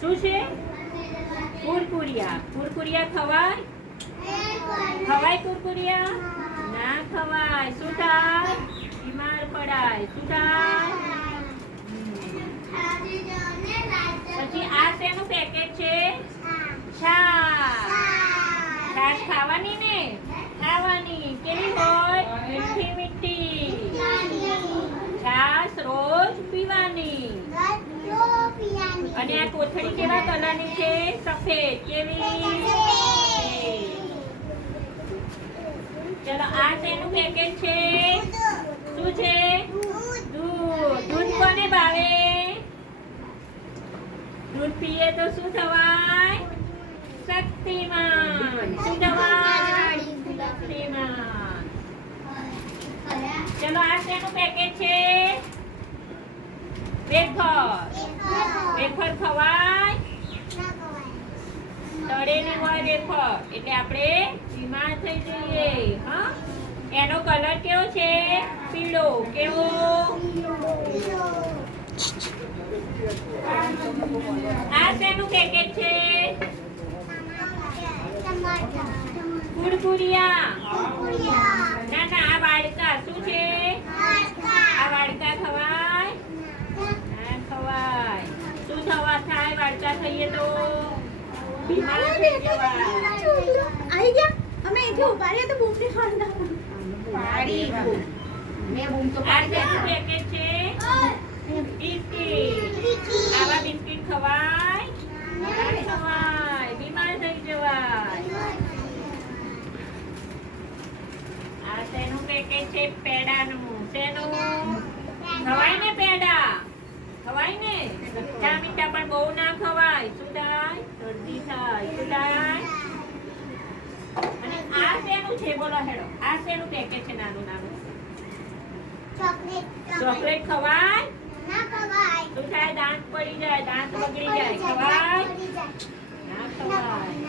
શું છે? કુરકુરિયા. કુરકુરિયા ખવાય? ખવાય કુરકુરિયા? ના ખવાય. શું થાય? બીમાર પડાય. શું થાય પછી આ શેનું પેકેટ છે છાશ છાશ ખાવાની ને ખાવાની કેવી હોય મીઠી મીઠી છાશ રોજ પીવાની આ કોથળી કેવા કલરની છે? સફેદ. કેવી? ચલો, આ શેનું પેકેટ છે? શું છે? દૂધ. દૂધ કોને ભાવે? દૂધ પીએ તો શું થવાય? શક્તિમાન. શું થવાય? શક્તિમાન. ચલો, આ શેનું પેકેટ છે? વેફર. વેફર ખવાય? તળેલી હોય વેફર એટલે આપણે બીમાર થઈ જઈએ. હા? એનો કલર કેવો છે? પીળો. કેવો? આ શેનું પેકેટ છે? કુરકુરિયા. ના ના, આ વાડકા. શું છે આ વાડકા ખવાય ના ખવાય શું થવા થાય વાડકા ખાઈએ તો બીમાર થઈ જવાય આવી ગયા. અમે અહીંથી ઊભા રહ્યા તો બૂમની ખાંડા આ શેનું છે. બિસ્કિટ. આવા બિસ્કિટ ખવાય. ના ખવાય. બીમાર થઈ જવાય. આ તેનું પેકેટ છે? પેડાનું. ખવાય ને ખવાય ને? મીઠા મીઠા પણ બહુ ના ખવાય. શું થાય? શરદી થાય. શું થાય? અને આ શેનું છે? બોલો હેડો. આ શેનું પેકેટ છે નાનું નાનું? ચોકલેટ ખવાય? ના ખવાય. શું થાય? દાંત પડી જાય. દાંત બગડી જાય. ખવાય. ના ખવાય.